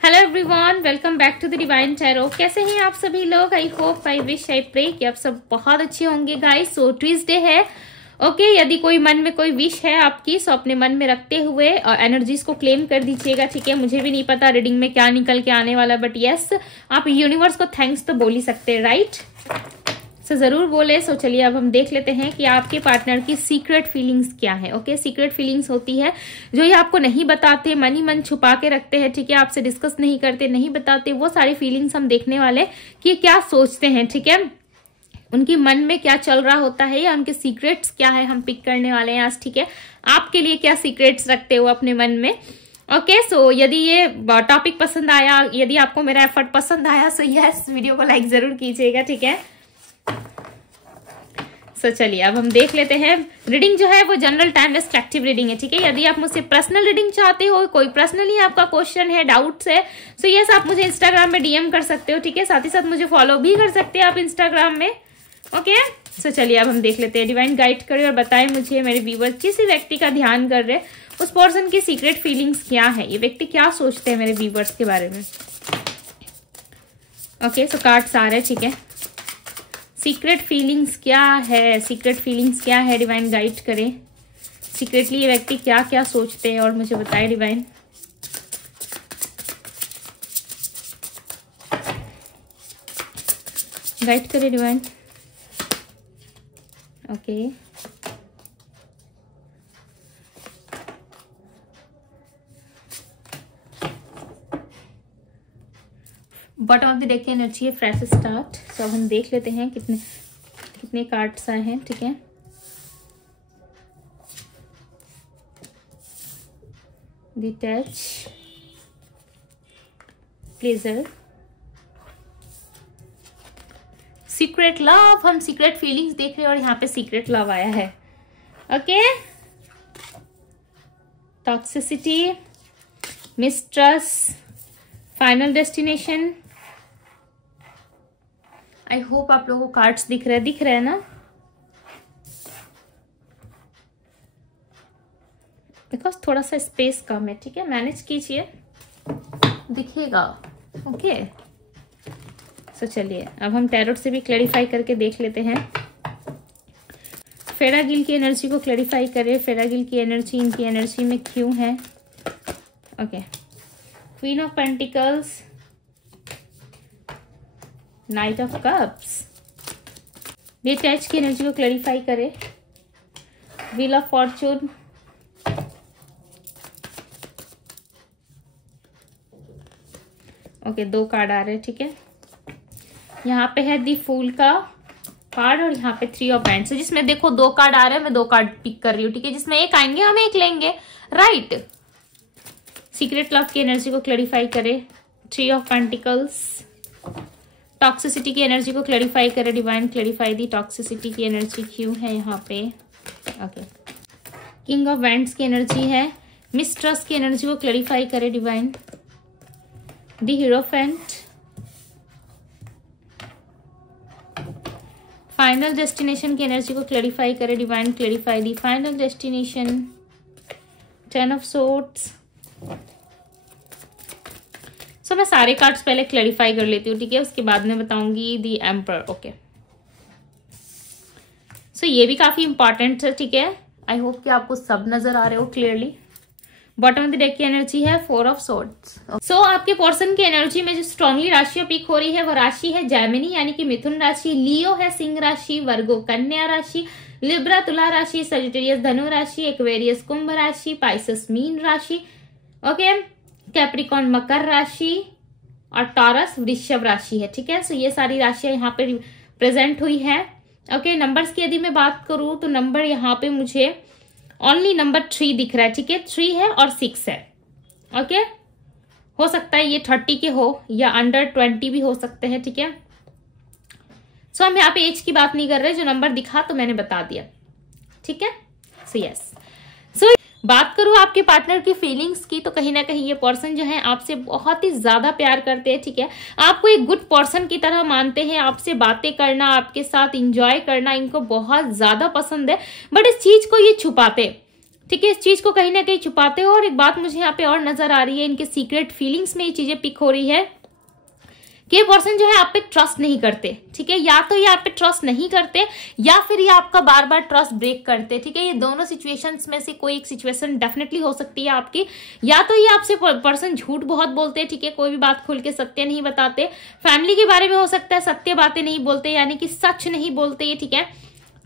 Hello everyone, welcome back to the divine tarot. कैसे हैं आप सभी लोग? I hope, I wish, I pray कि आप सब बहुत अच्छे होंगे गाइस। सो ट्यूसडे है, ओके। यदि कोई मन में कोई विश है आपकी, सो अपने मन में रखते हुए और एनर्जीज को क्लेम कर दीजिएगा, ठीक है। मुझे भी नहीं पता रीडिंग में क्या निकल के आने वाला, बट यस, आप यूनिवर्स को थैंक्स तो बोल ही सकते हैं, राइट? सो जरूर बोले। सो चलिए अब हम देख लेते हैं कि आपके पार्टनर की सीक्रेट फीलिंग्स क्या है। ओके, सीक्रेट फीलिंग्स होती है जो ये आपको नहीं बताते, मन ही मन छुपा के रखते हैं, ठीक है। आपसे डिस्कस नहीं करते, नहीं बताते। वो सारी फीलिंग्स हम देखने वाले कि क्या सोचते हैं, ठीक है। उनके मन में क्या चल रहा होता है या उनके सीक्रेट्स क्या है, हम पिक करने वाले हैं आज, ठीक है। आपके लिए क्या सीक्रेट्स रखते हो अपने मन में। ओके, सो यदि ये टॉपिक पसंद आया, यदि आपको मेरा एफर्ट पसंद आया, सो यस, वीडियो को लाइक जरूर कीजिएगा, ठीक है। सो चलिए अब हम देख लेते हैं। रीडिंग जो है वो जनरल टाइमलेस कलेक्टिव रीडिंग है, ठीक है। यदि आप मुझसे पर्सनल रीडिंग चाहते हो, कोई पर्सनली आपका क्वेश्चन है, डाउट्स है, सो यस, आप मुझे इंस्टाग्राम में डीएम कर सकते हो, ठीक है। साथ ही साथ मुझे फॉलो भी कर सकते हैं आप इंस्टाग्राम में, ओके। सो चलिए अब हम देख लेते हैं। डिवाइन गाइड करे और बताए मुझे, मेरे व्यूअर किसी व्यक्ति का ध्यान कर रहे, उस पर्सन की सीक्रेट फीलिंग्स क्या है, ये व्यक्ति क्या सोचते हैं मेरे व्यूअर्स के बारे में। ओके, सो कार्ड्स आ रहे हैं, ठीक है। सीक्रेट फीलिंग्स क्या है, सीक्रेट फीलिंग्स क्या है, डिवाइन गाइड करें। सीक्रेटली ये व्यक्ति क्या क्या सोचते हैं और मुझे बताए डिवाइन। गाइड करें divine. Okay, bottom of the deck की एनर्जी है फ्रेश स्टार्ट। तो अब हम देख लेते हैं कितने कार्ड्स आए हैं, ठीक है। Detach, pleasure, secret love. हम सीक्रेट फीलिंग्स देख रहे हैं और यहाँ पे सीक्रेट लव आया है, okay. Toxicity, mistrust, final destination. I hope आप लोगों को कार्ड्स दिख रहे हैं ना। बिकॉज थोड़ा सा स्पेस कम है, ठीक है, मैनेज कीजिए, दिखेगा, ओके। सो चलिए अब हम टैरोट से भी क्लैरिफाई करके देख लेते हैं। फेरागिल की एनर्जी को क्लैरिफाई करें। फेरागिल की एनर्जी इनकी एनर्जी में क्यों है, okay. Queen of pentacles, knight of cups. Detach की एनर्जी को क्लैरिफाई करें। Wheel of fortune, okay, 2 card आ रहे हैं, ठीक है। यहाँ पे है दी फूल का कार्ड और यहाँ पे 3 ऑफ बैंड्स, जिसमें देखो 2 कार्ड आ रहे हैं, मैं 2 कार्ड पिक कर रही हूँ, ठीक है। जिसमें एक आएंगे हम एक लेंगे, राइट। सीक्रेट लव की एनर्जी को क्लैरिफाई करे। 3 ऑफ पेंटिकल्स। टॉक्सिसिटी की एनर्जी को क्लैरिफाई करे डिवाइन। क्लैरिफाई दी टॉक्सिसिटी की एनर्जी क्यों है यहाँ पे, ओके। किंग ऑफ वैंड्स की एनर्जी है। मिसट्रस्ट की एनर्जी को क्लैरिफाई करे divine. The hierophant. Final destination की एनर्जी को क्लैरिफाई करे divine. Clarify the final destination. 10 of swords. So मैं सारे कार्ड्स पहले क्लैरिफाई कर लेती हूँ, ठीक है, उसके बाद में बताऊंगी दी एम्पर, ओके। सो ये भी काफी इंपॉर्टेंट है, ठीक है। आई होप कि आपको सब नजर आ रहे हो clearly. Bottom of the deck की एनर्जी है 4 ऑफ सोर्ड्स। सो आपके पर्सन की एनर्जी में जो स्ट्रांगली राशियां पिक हो रही है वो राशि है जैमिनी यानी कि मिथुन राशि, लियो है सिंह राशि, वर्गो कन्या राशि, लिब्रा तुला राशि, सजिटेरियस धनु राशि, एक्वेरियस कुंभ राशि, पाइसेस मीन राशि, ओके, कैप्रिकॉन मकर राशि और टॉरस वृषभ राशि है, ठीक है। सो ये सारी राशियां यहाँ पे प्रेजेंट हुई है, ओके। नंबर्स की यदि मैं बात करूं तो नंबर यहाँ पे मुझे ओनली नंबर 3 दिख रहा है, ठीक है। 3 है और 6 है, ओके। हो सकता है ये 30 के हो या अंडर 20 भी हो सकते हैं, ठीक है। सो हम यहाँ पे एज की बात नहीं कर रहे, जो नंबर दिखा तो मैंने बता दिया, ठीक है। सो यस, सो बात करूं आपके पार्टनर की फीलिंग्स की, तो कहीं ना कहीं ये पर्सन जो है आपसे बहुत ही ज्यादा प्यार करते हैं, ठीक है। आपको एक गुड पर्सन की तरह मानते हैं। आपसे बातें करना, आपके साथ एंजॉय करना इनको बहुत ज्यादा पसंद है, बट इस चीज को ये छुपाते, ठीक है, इस चीज को कहीं ना कहीं छुपाते हो। और एक बात मुझे यहाँ पे और नजर आ रही है, इनके सीक्रेट फीलिंग्स में ये चीजें पिक हो रही है कि ये पर्सन जो है आप पे ट्रस्ट नहीं करते। ठीक है, या तो ये आप पे ट्रस्ट नहीं करते या फिर ये आपका बार बार ट्रस्ट ब्रेक करते। ठीक है, ये दोनों सिचुएशंस में से कोई एक सिचुएशन डेफिनेटली हो सकती है आपकी। या तो ये आपसे पर्सन झूठ बहुत बोलते हैं, ठीक है, कोई भी बात खुल के सत्य नहीं बताते। फैमिली के बारे में हो सकता है सत्य बातें नहीं बोलते, यानी कि सच नहीं बोलते ये। ठीक है,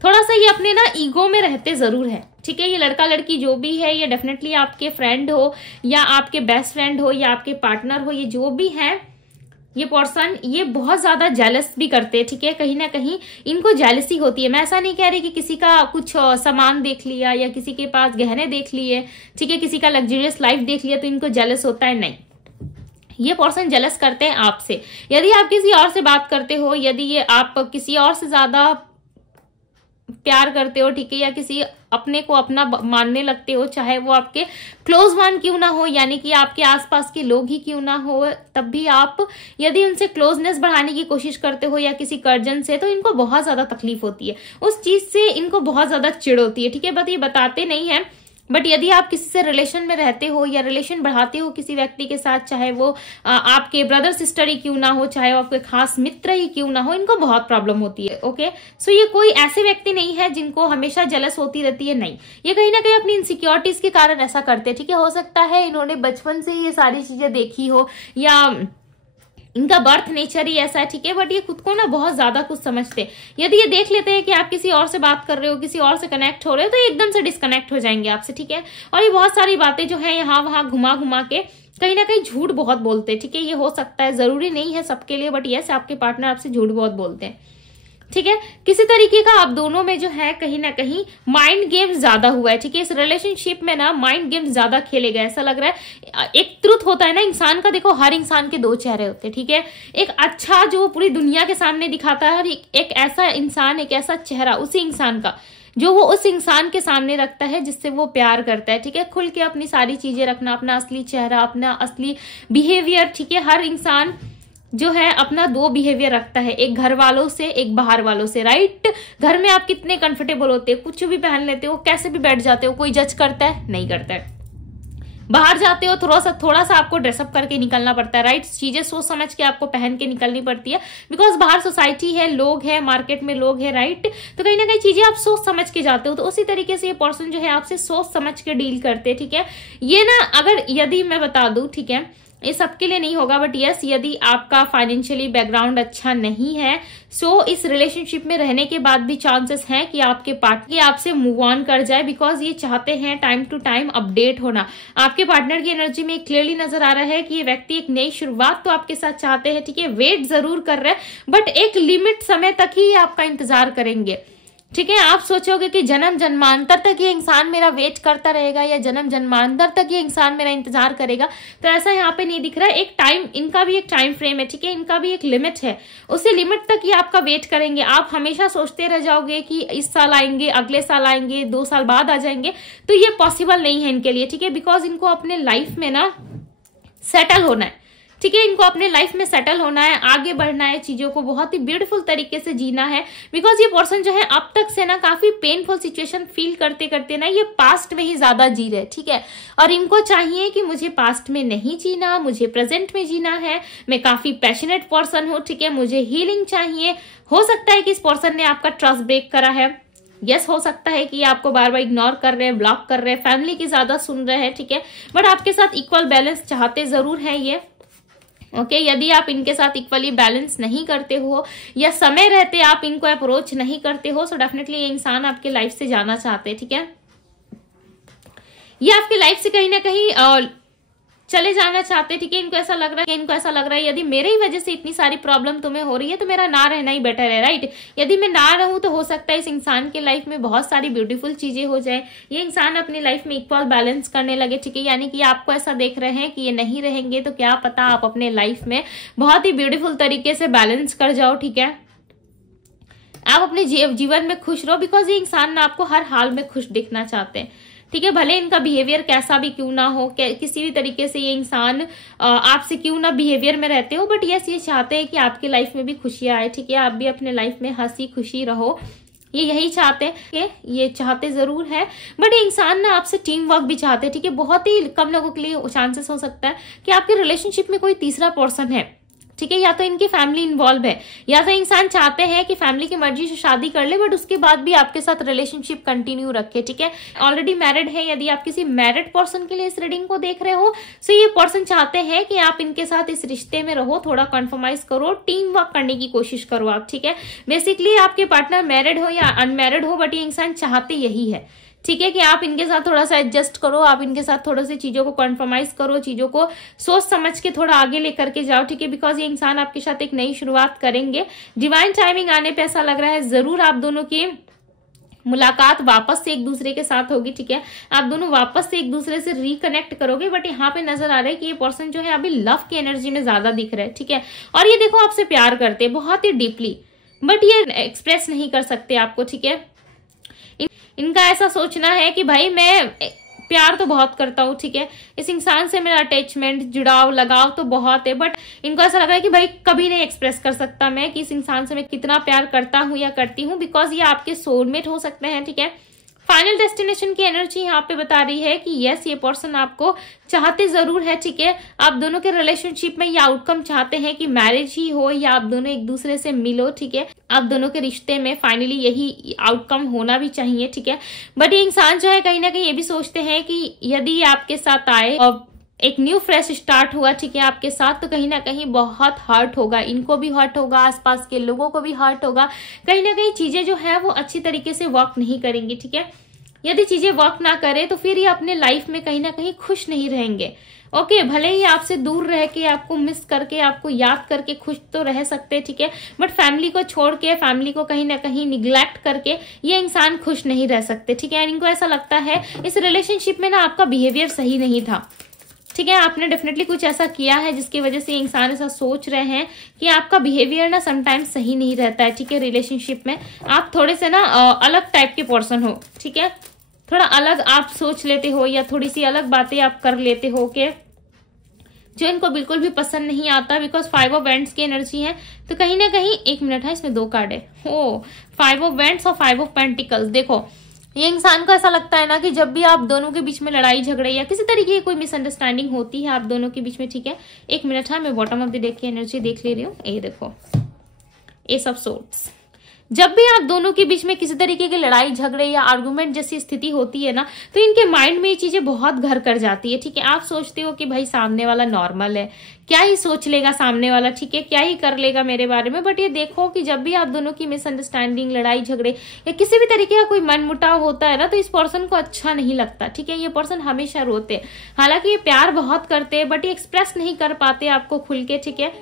थोड़ा सा ये अपने ना ईगो में रहते जरूर है। ठीक है, ये लड़का लड़की जो भी है, ये डेफिनेटली आपके फ्रेंड हो या आपके बेस्ट फ्रेंड हो या आपके पार्टनर हो, ये जो भी है, ये पर्सन ये बहुत ज्यादा जेलस भी करते हैं। ठीक है, कहीं ना कहीं इनको जेलसी होती है। मैं ऐसा नहीं कह रही कि किसी का कुछ सामान देख लिया या किसी के पास गहने देख लिए, ठीक है, किसी का लग्जरियस लाइफ देख लिया तो इनको जेलस होता है, नहीं। ये पर्सन जेलस करते हैं आपसे। यदि आप किसी और से बात करते हो, यदि ये आप किसी और से ज्यादा प्यार करते हो, ठीक है, या किसी अपने को अपना मानने लगते हो, चाहे वो आपके क्लोज वन क्यों ना हो, यानी कि आपके आसपास के लोग ही क्यों ना हो, तब भी आप यदि उनसे क्लोजनेस बढ़ाने की कोशिश करते हो या किसी कर्जन से, तो इनको बहुत ज्यादा तकलीफ होती है। उस चीज से इनको बहुत ज्यादा चिढ़ होती है। ठीक है, बट ये बताते नहीं है। बट यदि आप किसी से रिलेशन में रहते हो या रिलेशन बढ़ाते हो किसी व्यक्ति के साथ, चाहे वो आपके ब्रदर सिस्टर ही क्यों ना हो, चाहे वो आपके खास मित्र ही क्यों ना हो, इनको बहुत प्रॉब्लम होती है। ओके, सो ये कोई ऐसे व्यक्ति नहीं है जिनको हमेशा जेलस होती रहती है, नहीं। ये कहीं ना कहीं अपनी इनसिक्योरिटीज के कारण ऐसा करते हैं। ठीक है, हो सकता है इन्होंने बचपन से ये सारी चीजें देखी हो या इनका बर्थ नेचर ही ऐसा है। ठीक है, बट ये खुद को ना बहुत ज्यादा कुछ समझते। यदि ये देख लेते हैं कि आप किसी और से बात कर रहे हो, किसी और से कनेक्ट हो रहे हो, तो एकदम से डिस्कनेक्ट हो जाएंगे आपसे। ठीक है, और ये बहुत सारी बातें जो है यहाँ वहां घुमा घुमा के कहीं ना कहीं झूठ बहुत बोलते हैं। ठीक है, ये हो सकता है, जरूरी नहीं है सबके लिए, बट यस आपके पार्टनर आपसे झूठ बहुत बोलते हैं। ठीक है, किसी तरीके का आप दोनों में जो है कहीं ना कहीं माइंड गेम ज्यादा हुआ है। ठीक है, इस रिलेशनशिप में ना माइंड गेम ज्यादा खेले गए, ऐसा लग रहा है। एक ट्रुथ होता है ना इंसान का, देखो हर इंसान के दो चेहरे होते हैं। ठीक है, एक अच्छा जो पूरी दुनिया के सामने दिखाता है, और एक ऐसा इंसान, एक ऐसा चेहरा उसी इंसान का जो वो उस इंसान के सामने रखता है जिससे वो प्यार करता है। ठीक है, खुल के अपनी सारी चीजें रखना, अपना असली चेहरा, अपना असली बिहेवियर। ठीक है, हर इंसान जो है अपना दो बिहेवियर रखता है, एक घर वालों से, एक बाहर वालों से। राइट, घर में आप कितने कंफर्टेबल होते हो, कुछ भी पहन लेते हो, कैसे भी बैठ जाते हो, कोई जज करता है? नहीं करता है। बाहर जाते हो थोड़ा सा आपको ड्रेसअप करके निकलना पड़ता है। राइट, चीजें सोच समझ के आपको पहन के निकलनी पड़ती है, बिकॉज बाहर सोसाइटी है, लोग है, मार्केट में लोग है। राइट, तो कहीं ना कहीं चीजें आप सोच समझ के जाते हो। तो उसी तरीके से ये पर्सन जो है आपसे सोच समझ के डील करते हैं। ठीक है, ये ना अगर यदि मैं बता दूं, ठीक है, ये सबके लिए नहीं होगा, बट यस यदि आपका फाइनेंशियली बैकग्राउंड अच्छा नहीं है, सो इस रिलेशनशिप में रहने के बाद भी चांसेस हैं कि आपके पार्टनर आपसे मूव ऑन कर जाए, बिकॉज ये चाहते हैं टाइम टू टाइम अपडेट होना। आपके पार्टनर की एनर्जी में क्लियरली नजर आ रहा है कि ये व्यक्ति एक नई शुरुआत तो आपके साथ चाहते हैं। ठीक है, वेट जरूर कर रहे हैं, बट एक लिमिट समय तक ही आपका इंतजार करेंगे। ठीक है, आप सोचोगे कि जन्म जन्मांतर तक ये इंसान मेरा वेट करता रहेगा या जन्म जन्मांतर तक ये इंसान मेरा इंतजार करेगा, तो ऐसा यहाँ पे नहीं दिख रहा है। एक टाइम, इनका भी एक टाइम फ्रेम है। ठीक है, इनका भी एक लिमिट है, उसी लिमिट तक ये आपका वेट करेंगे। आप हमेशा सोचते रह जाओगे कि इस साल आएंगे, अगले साल आएंगे, 2 साल बाद आ जाएंगे, तो ये पॉसिबल नहीं है इनके लिए। ठीक है, बिकॉज इनको अपने लाइफ में ना सेटल होना है। ठीक है, इनको अपने लाइफ में सेटल होना है, आगे बढ़ना है, चीजों को बहुत ही ब्यूटीफुल तरीके से जीना है। बिकॉज ये पर्सन जो है अब तक से ना काफी पेनफुल सिचुएशन फील करते करते ना ये पास्ट में ही ज्यादा जी रहे। ठीक है, और इनको चाहिए कि मुझे पास्ट में नहीं जीना, मुझे प्रेजेंट में जीना है। मैं काफी पैशनेट पर्सन हूँ। ठीक है, मुझे हीलिंग चाहिए। हो सकता है कि इस पर्सन ने आपका ट्रस्ट ब्रेक करा है। यस, हो सकता है कि आपको बार बार इग्नोर कर रहे हैं, ब्लॉक कर रहे हैं, फैमिली की ज्यादा सुन रहे हैं। ठीक है, बट आपके साथ इक्वल बैलेंस चाहते जरूर है ये। ओके, यदि आप इनके साथ इक्वली बैलेंस नहीं करते हो या समय रहते आप इनको अप्रोच नहीं करते हो, सो डेफिनेटली ये इंसान आपके लाइफ से जाना चाहते हैं। ठीक है, ये आपकी लाइफ से कहीं ना कहीं चले जाना चाहते हैं। ठीक है, इनको ऐसा लग रहा है यदि मेरे ही वजह से इतनी सारी प्रॉब्लम तुम्हें हो रही है तो मेरा ना रहना ही बेटर है। राइट, यदि मैं ना रहूं तो हो सकता है इस इंसान के लाइफ में बहुत सारी ब्यूटीफुल चीजें हो जाए। ये इंसान अपनी लाइफ में इक्वल बैलेंस करने लगे। ठीक है, यानी कि आपको ऐसा देख रहे हैं कि ये नहीं रहेंगे तो क्या पता आप अपने लाइफ में बहुत ही ब्यूटीफुल तरीके से बैलेंस कर जाओ। ठीक है, आप अपने जीवन में खुश रहो, बिकॉज ये इंसान ना आपको हर हाल में खुश दिखना चाहते हैं। ठीक है, भले इनका बिहेवियर कैसा भी क्यों ना हो, किसी भी तरीके से ये इंसान आपसे क्यों ना बिहेवियर में रहते हो, बट यस ये चाहते हैं कि आपके लाइफ में भी खुशियां आए। ठीक है, आप भी अपने लाइफ में हंसी खुशी रहो, ये यही चाहते हैं, ये चाहते जरूर है, बट ये इंसान ना आपसे टीम वर्क भी चाहते हैं, ठीक है। बहुत ही कम लोगों के लिए चांसेस हो सकता है कि आपके रिलेशनशिप में कोई तीसरा पर्सन है, ठीक है, या तो इनकी फैमिली इन्वॉल्व है, या तो इंसान चाहते हैं कि फैमिली की मर्जी से शादी कर ले बट उसके बाद भी आपके साथ रिलेशनशिप कंटिन्यू रखे, ठीक है। ऑलरेडी मैरिड है, यदि आप किसी मैरिड पर्सन के लिए इस रीडिंग को देख रहे हो, तो ये पर्सन चाहते हैं कि आप इनके साथ इस रिश्ते में रहो, थोड़ा कॉन्फर्माइज करो, टीम वर्क करने की कोशिश करो आप, ठीक है। बेसिकली आपके पार्टनर मैरिड हो या अनमैरिड हो, बट ये इंसान चाहते यही है, ठीक है, कि आप इनके साथ थोड़ा सा एडजस्ट करो, आप इनके साथ थोड़ा सी चीजों को कॉन्फर्माइज करो, चीजों को सोच समझ के थोड़ा आगे लेकर के जाओ, ठीक है। बिकॉज ये इंसान आपके साथ एक नई शुरुआत करेंगे। डिवाइन टाइमिंग आने पे ऐसा लग रहा है जरूर आप दोनों की मुलाकात वापस से एक दूसरे के साथ होगी, ठीक है। आप दोनों वापस से एक दूसरे से रिकनेक्ट करोगे, बट यहाँ पे नजर आ रहा है कि ये पर्सन जो है अभी लव की एनर्जी में ज्यादा दिख रहा है, ठीक है। और ये देखो आपसे प्यार करते हैं बहुत ही डीपली, बट ये एक्सप्रेस नहीं कर सकते आपको, ठीक है। इनका ऐसा सोचना है कि भाई मैं प्यार तो बहुत करता हूँ, ठीक है, इस इंसान से मेरा अटैचमेंट, जुड़ाव, लगाव तो बहुत है, बट इनको ऐसा लग रहा है कि भाई कभी नहीं एक्सप्रेस कर सकता मैं कि इस इंसान से मैं कितना प्यार करता हूँ या करती हूँ, बिकॉज ये आपके सोलमेट हो सकते हैं, ठीक है। फाइनल डेस्टिनेशन की एनर्जी यहाँ पे बता रही है कि यस, ये पर्सन आपको चाहते जरूर है, ठीक है। आप दोनों के रिलेशनशिप में ये आउटकम चाहते हैं कि मैरिज ही हो या आप दोनों एक दूसरे से मिलो, ठीक है। आप दोनों के रिश्ते में फाइनली यही आउटकम होना भी चाहिए, ठीक है। बट ये इंसान जो है कहीं ना कहीं ये भी सोचते हैं कि यदि आपके साथ आए और एक न्यू फ्रेश स्टार्ट हुआ, ठीक है, आपके साथ, तो कहीं ना कहीं बहुत हर्ट होगा, इनको भी हर्ट होगा, आसपास के लोगों को भी हर्ट होगा, कहीं ना कहीं चीजें जो है वो अच्छी तरीके से वर्क नहीं करेंगी, ठीक है। यदि चीजें वर्क ना करे तो फिर ये अपने लाइफ में कहीं ना कहीं खुश नहीं रहेंगे, ओके। भले ही आपसे दूर रह के, आपको मिस करके, आपको याद करके खुश तो रह सकते हैं, ठीक है, बट फैमिली को छोड़ के, फैमिली को कहीं ना कहीं निग्लेक्ट करके ये इंसान खुश नहीं रह सकते, ठीक है। इनको ऐसा लगता है इस रिलेशनशिप में ना आपका बिहेवियर सही नहीं था, ठीक है, आपने डेफिनेटली कुछ ऐसा किया है जिसकी वजह से इंसान ऐसा सोच रहे हैं कि आपका बिहेवियर ना समटाइम्स सही नहीं रहता है, ठीक है। रिलेशनशिप में आप थोड़े से ना अलग टाइप के पर्सन हो, ठीक है, थोड़ा अलग आप सोच लेते हो या थोड़ी सी अलग बातें आप कर लेते हो के जो इनको बिल्कुल भी पसंद नहीं आता, बिकॉज 5 ऑफ वैंड्स की एनर्जी है। तो कहीं ना कहीं, एक मिनट है, इसमें 2 कार्ड है, हो 5 ऑफ वैंड्स और 5 ऑफ पेंटिकल्स। देखो ये इंसान को ऐसा लगता है ना कि जब भी आप दोनों के बीच में लड़ाई झगड़े या किसी तरीके की कोई मिसअंडरस्टैंडिंग होती है आप दोनों के बीच में, ठीक है। एक मिनट है, मैं बॉटम ऑफ द डेक की एनर्जी देख ले रही हूँ। ये देखो, एस ऑफ सोर्ड्स। जब भी आप दोनों के बीच में किसी तरीके की लड़ाई झगड़े या आर्गुमेंट जैसी स्थिति होती है ना, तो इनके माइंड में ये चीजें बहुत घर कर जाती है, ठीक है। आप सोचते हो कि भाई सामने वाला नॉर्मल है, क्या ही सोच लेगा सामने वाला, ठीक है, क्या ही कर लेगा मेरे बारे में। बट ये देखो कि जब भी आप दोनों की मिसअंडरस्टैंडिंग, लड़ाई झगड़े या किसी भी तरीके का कोई मनमुटाव होता है ना, तो इस पर्सन को अच्छा नहीं लगता, ठीक है। ये पर्सन हमेशा रोते हैं, हालांकि ये प्यार बहुत करते हैं, बट ये एक्सप्रेस नहीं कर पाते आपको खुल के, ठीक है।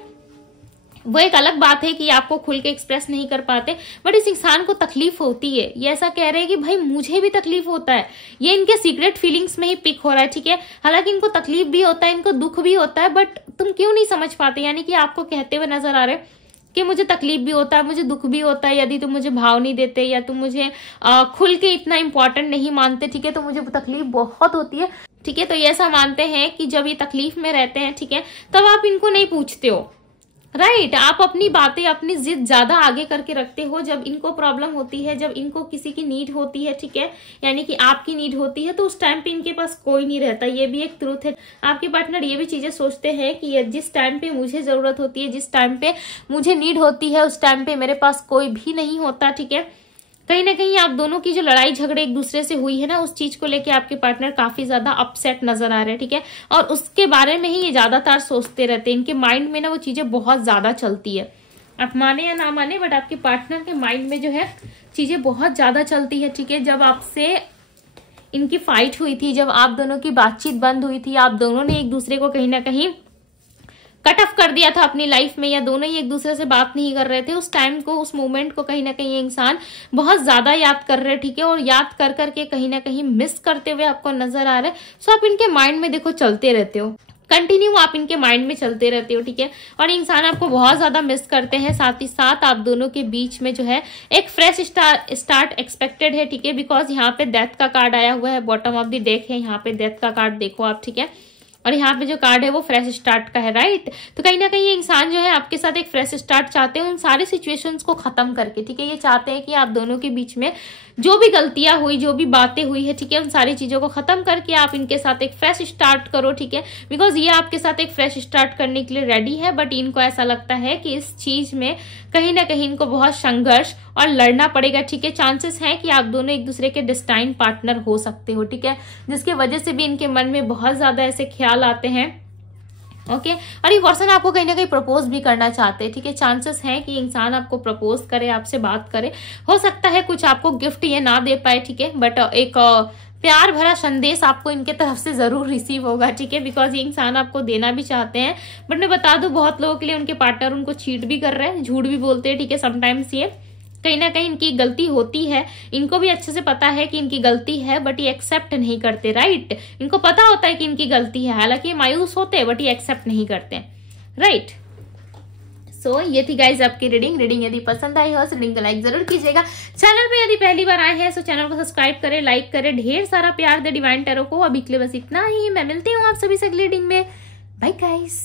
वो एक अलग बात है कि आपको खुल के एक्सप्रेस नहीं कर पाते, बट इस इंसान को तकलीफ होती है। ये ऐसा कह रहे हैं कि भाई मुझे भी तकलीफ होता है, ये इनके सीक्रेट फीलिंग्स में ही पिक हो रहा है, ठीक है। हालांकि इनको तकलीफ भी होता है, इनको दुख भी होता है, बट तुम क्यों नहीं समझ पाते, यानी कि आपको कहते हुए नजर आ रहे कि मुझे तकलीफ भी होता है, मुझे दुख भी होता है, यदि तुम मुझे भाव नहीं देते या तुम मुझे खुल के इतना इंपॉर्टेंट नहीं मानते, ठीक है, तो मुझे तकलीफ बहुत होती है, ठीक है। तो ये ऐसा मानते हैं कि जब ये तकलीफ में रहते हैं, ठीक है, तब आप इनको नहीं पूछते हो, राइट। आप अपनी बातें, अपनी जिद ज्यादा आगे करके रखते हो। जब इनको प्रॉब्लम होती है, जब इनको किसी की नीड होती है, ठीक है, यानी कि आपकी नीड होती है, तो उस टाइम पे इनके पास कोई नहीं रहता। ये भी एक ट्रूथ है। आपके पार्टनर ये भी चीजें सोचते हैं कि जिस टाइम पे मुझे जरूरत होती है, जिस टाइम पे मुझे नीड होती है, उस टाइम पे मेरे पास कोई भी नहीं होता, ठीक है। कहीं ना कहीं आप दोनों की जो लड़ाई झगड़े एक दूसरे से हुई है ना, उस चीज को लेके आपके पार्टनर काफी ज्यादा अपसेट नजर आ रहे हैं, ठीक है, और उसके बारे में ही ये ज्यादातर सोचते रहते हैं। इनके माइंड में ना वो चीजें बहुत ज्यादा चलती है, आप माने या ना माने, बट आपके पार्टनर के माइंड में जो है चीजें बहुत ज्यादा चलती है, ठीक है। जब आपसे इनकी फाइट हुई थी, जब आप दोनों की बातचीत बंद हुई थी, आप दोनों ने एक दूसरे को कहीं ना कहीं कट ऑफ कर दिया था अपनी लाइफ में, या दोनों ही एक दूसरे से बात नहीं कर रहे थे, उस टाइम को, उस मोमेंट को कहीं ना कहीं इंसान बहुत ज्यादा याद कर रहे हैं, ठीक है, और याद कर करके कहीं ना कहीं मिस करते हुए आपको नजर आ रहा है। सो आप इनके माइंड में देखो चलते रहते हो, कंटिन्यू आप इनके माइंड में चलते रहते हो, ठीक है, और इंसान आपको बहुत ज्यादा मिस करते हैं। साथ ही साथ आप दोनों के बीच में जो है एक फ्रेश स्टार्ट एक्सपेक्टेड है, ठीक है, बिकॉज यहाँ पे डेथ का कार्ड आया हुआ है, बॉटम ऑफ द डेक है, यहाँ पे डेथ का कार्ड देखो आप, ठीक है। और यहाँ पे जो कार्ड है वो फ्रेश स्टार्ट का है, राइट। तो कहीं ना कहीं ये इंसान जो है आपके साथ एक फ्रेश स्टार्ट चाहते हैं उन सारी सिचुएशंस को खत्म करके, ठीक है। ये चाहते हैं कि आप दोनों के बीच में जो भी गलतियां हुई, जो भी बातें हुई है, ठीक है, उन सारी चीजों को खत्म करके आप इनके साथ एक फ्रेश स्टार्ट करो, ठीक है। बिकॉज ये आपके साथ एक फ्रेश स्टार्ट करने के लिए रेडी है, बट इनको ऐसा लगता है कि इस चीज में कहीं ना कहीं इनको बहुत संघर्ष और लड़ना पड़ेगा, ठीक है। चांसेस है कि आप दोनों एक दूसरे के डिस्टाइन पार्टनर हो सकते हो, ठीक है, जिसके वजह से भी इनके मन में बहुत ज्यादा ऐसे ख्याल आते हैं, ओके। और ये पर्सन आपको कहीं ना कहीं प्रपोज भी करना चाहते हैं, ठीक है। चांसेस है कि इंसान आपको प्रपोज करे, आपसे बात करे, हो सकता है कुछ आपको गिफ्ट ये ना दे पाए, ठीक है, बट एक प्यार भरा संदेश आपको इनके तरफ से जरूर रिसीव होगा, ठीक है। बिकॉज ये इंसान आपको देना भी चाहते हैं, बट मैं बता दूं बहुत लोगों के लिए उनके पार्टनर उनको चीट भी कर रहे हैं, झूठ भी बोलते हैं, ठीक है। समटाइम्स ये कहीं ना कहीं इनकी गलती होती है, इनको भी अच्छे से पता है कि इनकी गलती है, बट ये एक्सेप्ट नहीं करते, राइट। इनको पता होता है कि इनकी गलती है, हालांकि ये मायूस होते हैं, बट ये एक्सेप्ट नहीं करते, राइट। सो ये थी गाइज आपकी रीडिंग यदि पसंद आई हो रीडिंग को लाइक जरूर कीजिएगा। चैनल पे यदि पहली बार आए हैं तो चैनल को सब्सक्राइब करें, लाइक करें, ढेर सारा प्यार दे डिवाइन टैरो को। अभी के लिए बस इतना ही, मैं मिलती हूँ आप सभी से अगली रीडिंग में। Bye guys.